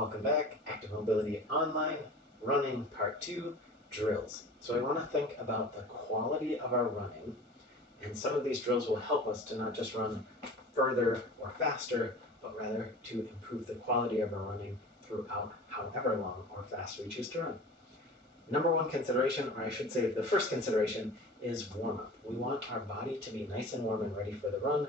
Welcome back, Active Mobility Online, Running Part 2, Drills. So I want to think about the quality of our running, and some of these drills will help us to not just run further or faster, but rather to improve the quality of our running throughout however long or fast we choose to run. Number one consideration, or I should say the first consideration, is warm-up. We want our body to be nice and warm and ready for the run.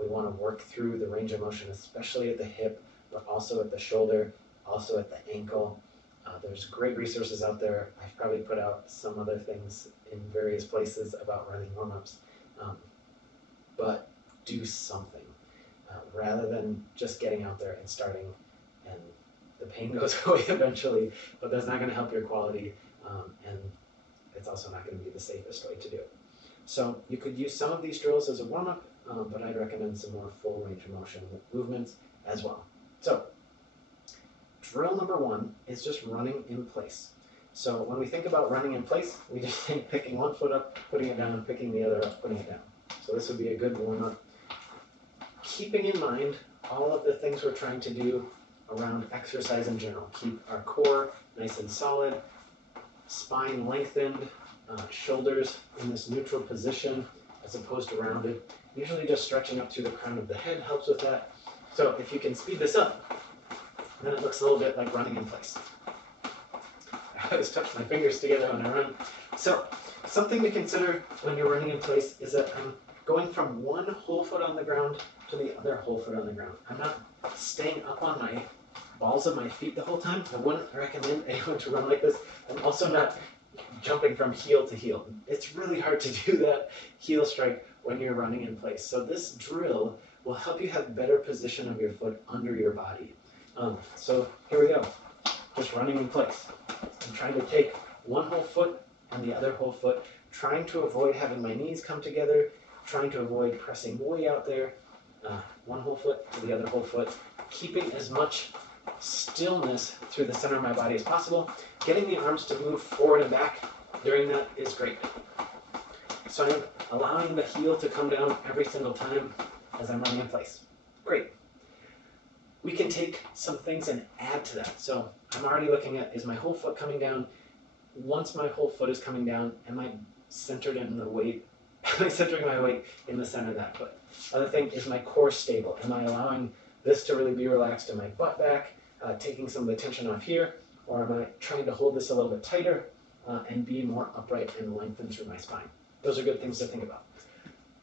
We want to work through the range of motion, especially at the hip, but also at the shoulder, also at the ankle. There's great resources out there. I've probably put out some other things in various places about running warm-ups, but do something rather than just getting out there and starting and the pain goes away eventually, but that's not going to help your quality, and it's also not going to be the safest way to do it. So you could use some of these drills as a warm-up, but I'd recommend some more full range of motion movements as well. So drill number one is just running in place. So when we think about running in place, we just think picking one foot up, putting it down, picking the other up, putting it down. So this would be a good warm-up. Keeping in mind all of the things we're trying to do around exercise in general. Keep our core nice and solid, spine lengthened, shoulders in this neutral position as opposed to rounded. Usually just stretching up through the crown of the head helps with that. So if you can speed this up, then it looks a little bit like running in place. I always touch my fingers together when I run. So something to consider when you're running in place is that I'm going from one whole foot on the ground to the other whole foot on the ground. I'm not staying up on my balls of my feet the whole time. I wouldn't recommend anyone to run like this. I'm also not jumping from heel to heel. It's really hard to do that heel strike when you're running in place. So this drill will help you have better position of your foot under your body. So here we go, just running in place. I'm trying to take one whole foot and the other whole foot, trying to avoid having my knees come together, trying to avoid pressing way out there, one whole foot to the other whole foot, keeping as much stillness through the center of my body as possible. Getting the arms to move forward and back during that is great. So I'm allowing the heel to come down every single time as I'm running in place. Great. We can take some things and add to that. So I'm already looking at, is my whole foot coming down? Once my whole foot is coming down, am I centered in the weight? Am I centering my weight in the center of that foot? Other thing, is my core stable? Am I allowing this to really be relaxed in my butt back, taking some of the tension off here? Or am I trying to hold this a little bit tighter and be more upright and lengthened through my spine? Those are good things to think about.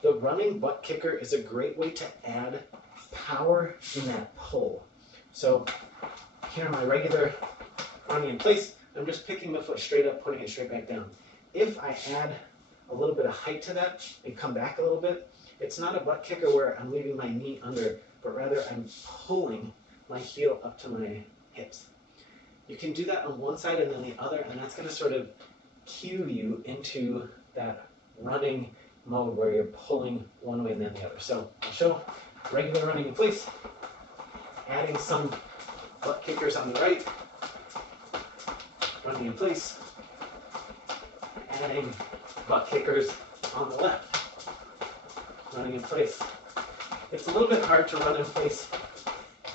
The running butt kicker is a great way to add power in that pull. So here in my regular running in place, I'm just picking the foot straight up, putting it straight back down. If I add a little bit of height to that and come back a little bit, it's not a butt kicker where I'm leaving my knee under, but rather I'm pulling my heel up to my hips. You can do that on one side and then the other, and that's going to sort of cue you into that running mode where you're pulling one way and then the other. So I'll show regular running in place, adding some butt kickers on the right, running in place, adding butt kickers on the left, running in place. It's a little bit hard to run in place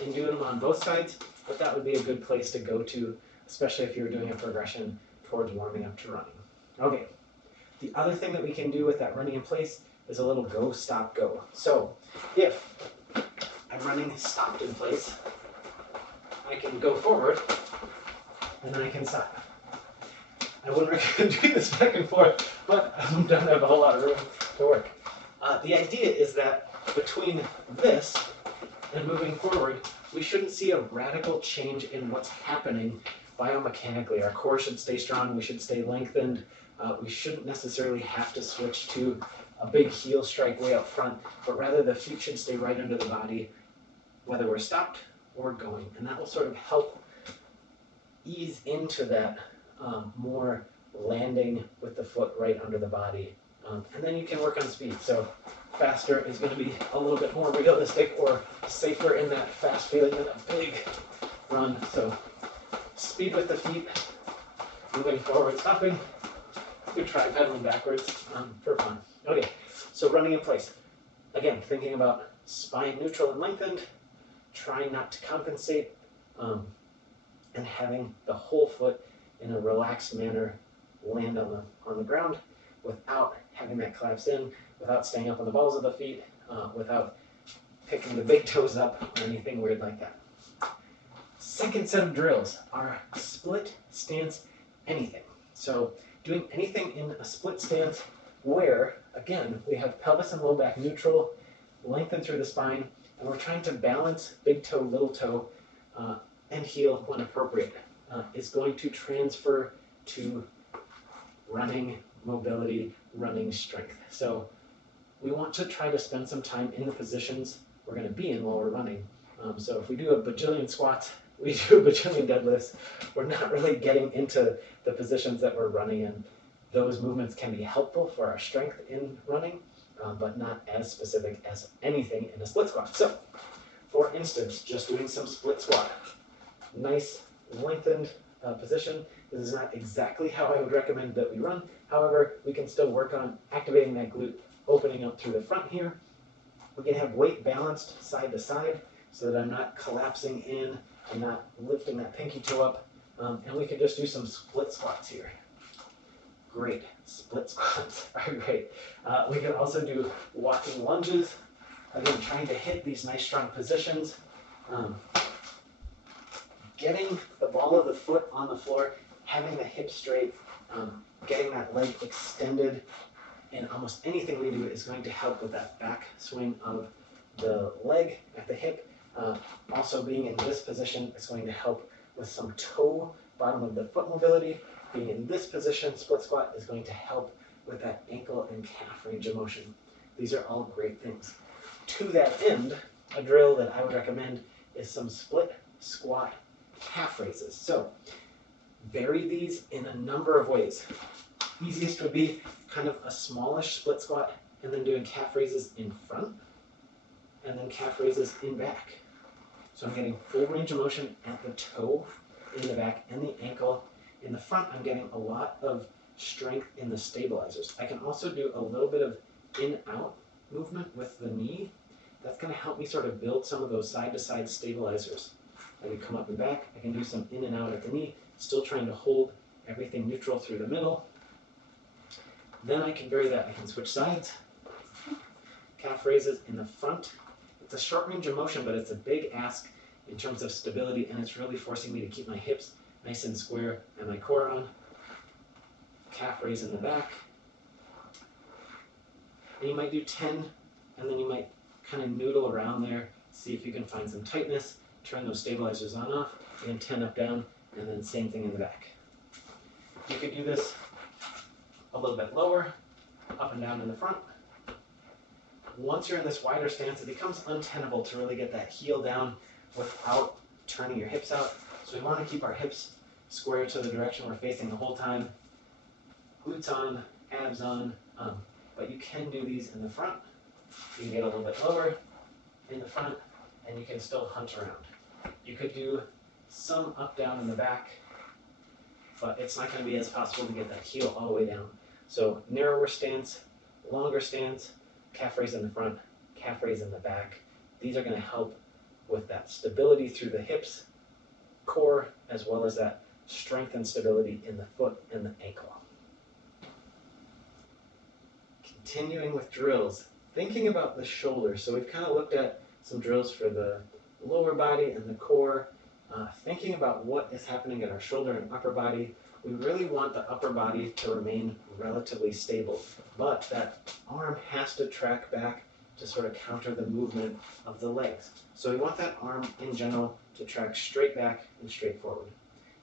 and do them on both sides, but that would be a good place to go to, especially if you were doing a progression towards warming up to running. Okay, the other thing that we can do with that running in place is a little go, stop, go. So if I'm running stopped in place, I can go forward and then I can stop. I wouldn't recommend doing this back and forth, but I don't have a whole lot of room to work. The idea is that between this and moving forward, we shouldn't see a radical change in what's happening biomechanically. Our core should stay strong, we should stay lengthened. We shouldn't necessarily have to switch to a big heel strike way up front, but rather the feet should stay right under the body, whether we're stopped or going. And that will sort of help ease into that more landing with the foot right under the body. And then you can work on speed. So faster is going to be a little bit more realistic or safer in that fast feeling than a big run. So speed with the feet, moving forward, stopping. You could try pedaling backwards for fun. Okay, so running in place. Again, thinking about spine neutral and lengthened, trying not to compensate and having the whole foot in a relaxed manner land on the ground without having that collapse in, without staying up on the balls of the feet, without picking the big toes up or anything weird like that. Second set of drills are split stance anything. So doing anything in a split stance where, again, we have pelvis and low back neutral, lengthen through the spine, and we're trying to balance big toe, little toe, and heel when appropriate, is going to transfer to running mobility, running strength. So we want to try to spend some time in the positions we're going to be in while we're running. So if we do a bajillion squats, we do a bajillion deadlifts, we're not really getting into the positions that we're running in. Those movements can be helpful for our strength in running, but not as specific as anything in a split squat. So, for instance, just doing some split squat. Nice lengthened position. This is not exactly how I would recommend that we run. However, we can still work on activating that glute, opening up through the front here. We can have weight balanced side to side so that I'm not collapsing in, I'm not lifting that pinky toe up, and we can just do some split squats here. Great. Split squats are great. We can also do walking lunges. Again, trying to hit these nice strong positions. Getting the ball of the foot on the floor, having the hip straight, getting that leg extended in almost anything we do is going to help with that back swing of the leg at the hip. Also being in this position is going to help with some toe, bottom of the foot mobility. Being in this position, split squat, is going to help with that ankle and calf range of motion. These are all great things. To that end, a drill that I would recommend is some split squat calf raises. So vary these in a number of ways. Easiest would be kind of a smallish split squat and then doing calf raises in front and then calf raises in back. So I'm getting full range of motion at the toe, in the back, and the ankle. In the front, I'm getting a lot of strength in the stabilizers. I can also do a little bit of in-out movement with the knee. That's going to help me sort of build some of those side-to-side stabilizers. I can come up and back. I can do some in and out at the knee, still trying to hold everything neutral through the middle. Then I can vary that. I can switch sides. Calf raises in the front. It's a short range of motion, but it's a big ask in terms of stability, and it's really forcing me to keep my hips nice and square and my core on. Calf raise in the back. And you might do 10, and then you might kind of noodle around there, see if you can find some tightness, turn those stabilizers on off, and 10 up, down, and then same thing in the back. You could do this a little bit lower, up and down in the front. Once you're in this wider stance, it becomes untenable to really get that heel down without turning your hips out. So we want to keep our hips square to the direction we're facing the whole time. Glutes on, abs on, but you can do these in the front. You can get a little bit lower in the front, and you can still hunt around. You could do some up, down in the back, but it's not going to be as possible to get that heel all the way down. So narrower stance, longer stance, calf raise in the front, calf raise in the back. These are going to help with that stability through the hips, core, as well as that strength and stability in the foot and the ankle. Continuing with drills, thinking about the shoulder. So we've kind of looked at some drills for the lower body and the core. Thinking about what is happening at our shoulder and upper body, we really want the upper body to remain relatively stable, but that arm has to track back to sort of counter the movement of the legs. So we want that arm in general to track straight back and straight forward.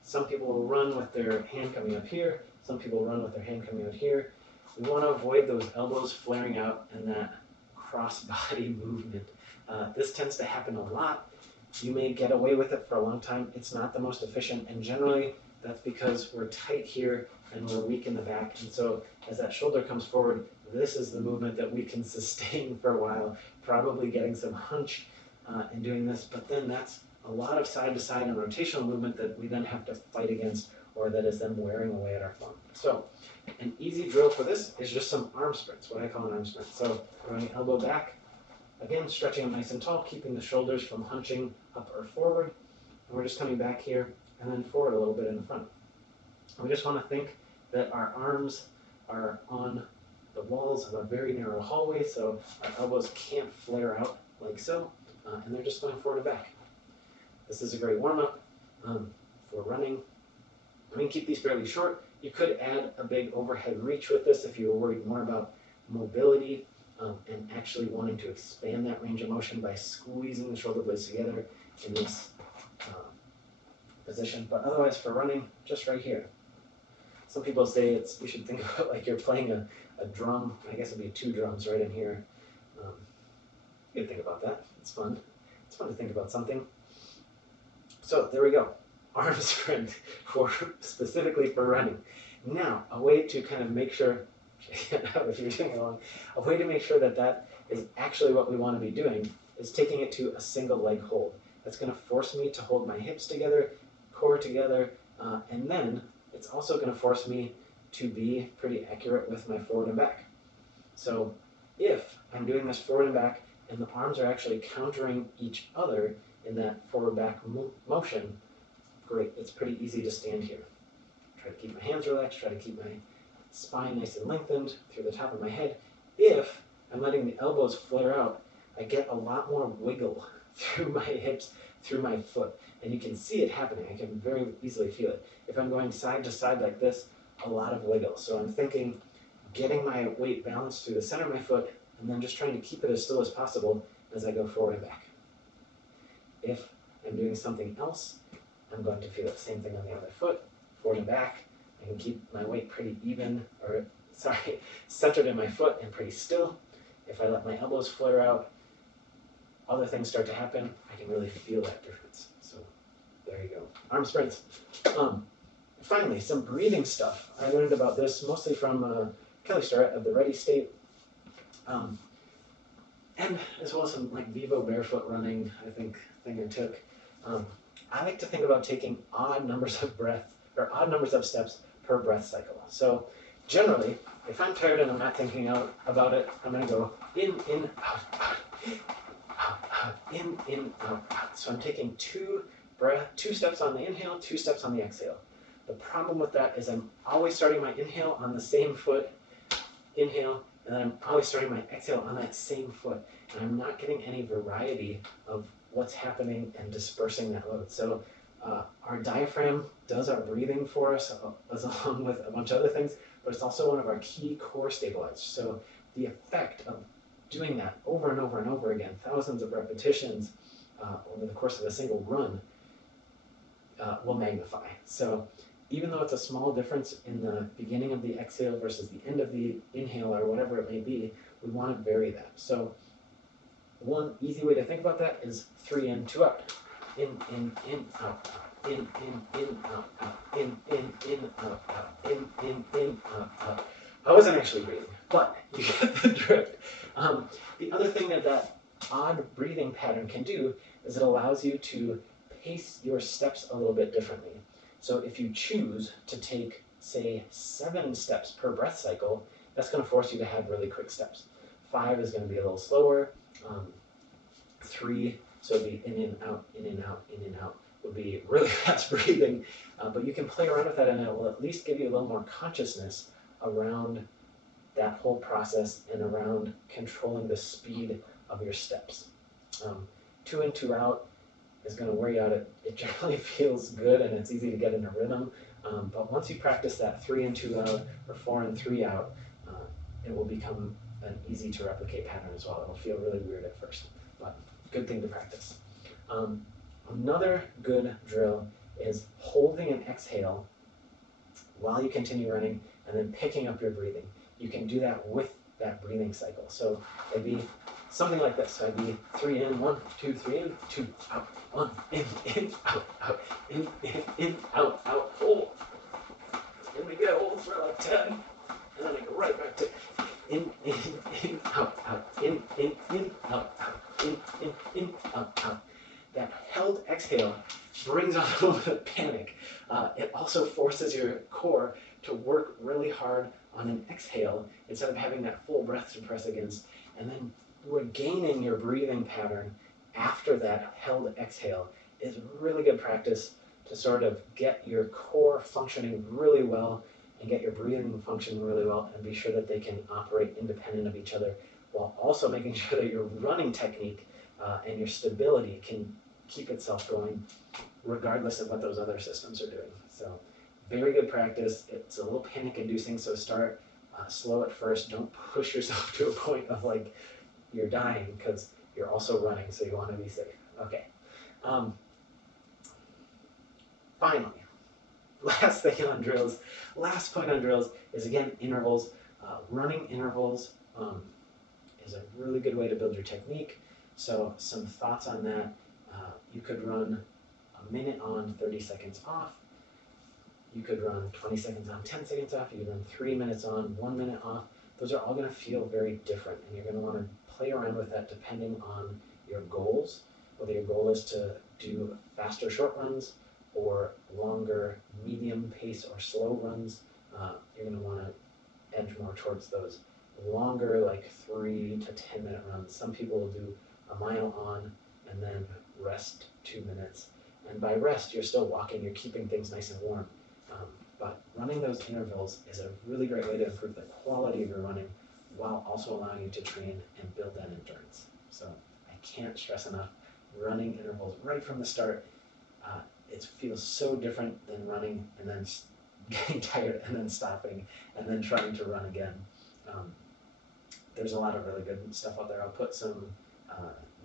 Some people will run with their hand coming up here, some people run with their hand coming out here. We want to avoid those elbows flaring out and that cross-body movement. This tends to happen a lot. You may get away with it for a long time. It's not the most efficient, and generally that's because we're tight here and we're weak in the back. And so as that shoulder comes forward, this is the movement that we can sustain for a while, probably getting some hunch in doing this, but then that's a lot of side-to-side and rotational movement that we then have to fight against, or that is then wearing away at our form. So an easy drill for this is just some arm sprints, what I call an arm sprint. So going elbow back, again, stretching them nice and tall, keeping the shoulders from hunching up or forward. And we're just coming back here, and then forward a little bit in the front. We just want to think that our arms are on the walls of a very narrow hallway, so our elbows can't flare out like so, and they're just going forward and back. This is a great warm-up for running. I mean, keep these fairly short. You could add a big overhead reach with this if you were worried more about mobility and actually wanting to expand that range of motion by squeezing the shoulder blades together in this position. But otherwise, for running, just right here. Some people say you should think about like you're playing a drum. I guess it'd be 2 drums right in here. You can think about that. It's fun. It's fun to think about something. So there we go. Arm sprint specifically for running. Now, a way to kind of make sure, if you're doing it wrong, a way to make sure that that is actually what we want to be doing is taking it to a single leg hold. That's going to force me to hold my hips together, core together, and then it's also going to force me to be pretty accurate with my forward and back. So if I'm doing this forward and back and the arms are actually countering each other in that forward-back motion, great, it's pretty easy to stand here. Try to keep my hands relaxed, try to keep my spine nice and lengthened through the top of my head. If I'm letting the elbows flare out, I get a lot more wiggle through my hips, through my foot. And you can see it happening. I can very easily feel it. If I'm going side to side like this, a lot of wiggle. So I'm thinking getting my weight balanced through the center of my foot and then just trying to keep it as still as possible as I go forward and back. If I'm doing something else, I'm going to feel the same thing on the other foot, forward and back. I can keep my weight pretty centered in my foot and pretty still. If I let my elbows flare out, other things start to happen. I can really feel that difference. So there you go. Arm sprints. Finally, some breathing stuff. I learned about this mostly from Kelly Starrett of the Ready State. And as well as some like Vivo barefoot running, I think, thing I took. I like to think about taking odd numbers of steps per breath cycle. So generally, if I'm tired and I'm not thinking about it, I'm going to go in, out, out, in, out. So I'm taking 2 steps on the inhale, 2 steps on the exhale. The problem with that is I'm always starting my inhale on the same foot, inhale, and then I'm always starting my exhale on that same foot. And I'm not getting any variety of what's happening and dispersing that load. So our diaphragm does our breathing for us, along with a bunch of other things, but it's also one of our key core stabilizers. So the effect of doing that over and over and over again, thousands of repetitions over the course of a single run, will magnify. So even though it's a small difference in the beginning of the exhale versus the end of the inhale or whatever it may be, we want to vary that. So one easy way to think about that is 3 in, 2 out. In, out, out. In, out, out. In, out, out. In, out. I wasn't actually breathing, but you get the drift. The other thing that odd breathing pattern can do is it allows you to pace your steps a little bit differently. So if you choose to take, say, 7 steps per breath cycle, that's going to force you to have really quick steps. 5 is going to be a little slower. 3, so it'd be in and out, in and out, in and out, would be really fast breathing. But you can play around with that, and it will at least give you a little more consciousness around that whole process and around controlling the speed of your steps. 2 in, 2 out is going to wear you out. It generally feels good and it's easy to get in a rhythm. But once you practice that 3 in, 2 out or 4 in, 3 out, it will become an easy to replicate pattern as well. It'll feel really weird at first, but good thing to practice. Another good drill is holding an exhale while you continue running and then picking up your breathing. You can do that with that breathing cycle. So it'd be something like this. So it'd be 3 in, 1, 2, 3 in, 2 out, 1 in, out, out, in, out, out, hold. And we go, hold for like 10, and then I go right back to in, out, out, in, out, out, in, out, out. That held exhale brings on a little bit of panic. It also forces your core to work really hard on an exhale instead of having that full breath to press against, and then regaining your breathing pattern after that held exhale is really good practice to sort of get your core functioning really well and get your breathing functioning really well and be sure that they can operate independent of each other while also making sure that your running technique and your stability can keep itself going regardless of what those other systems are doing. So very good practice. It's a little panic inducing, so start slow at first. Don't push yourself to a point of like you're dying because you're also running, so you want to be safe. Okay. Finally, last thing on drills, last point on drills is again intervals. Running intervals is a really good way to build your technique. So some thoughts on that. You could run a minute on, 30 seconds off. You could run 20 seconds on, 10 seconds off. You could run 3 minutes on, 1 minute off. Those are all going to feel very different, and you're going to want to play around with that depending on your goals, whether your goal is to do faster short runs or longer medium pace or slow runs. You're going to want to edge more towards those longer, like 3 to 10 minute runs. Some people will do a mile on and then rest 2 minutes. And by rest, you're still walking, you're keeping things nice and warm. But running those intervals is a really great way to improve the quality of your running while also allowing you to train and build that endurance. So I can't stress enough, running intervals right from the start. It feels so different than running and then getting tired and then stopping and then trying to run again. There's a lot of really good stuff out there. I'll put some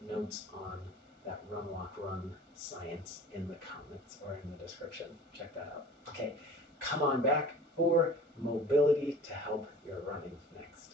notes on that run, walk, run science in the comments or in the description. Check that out. Okay, come on back for mobility to help your running next.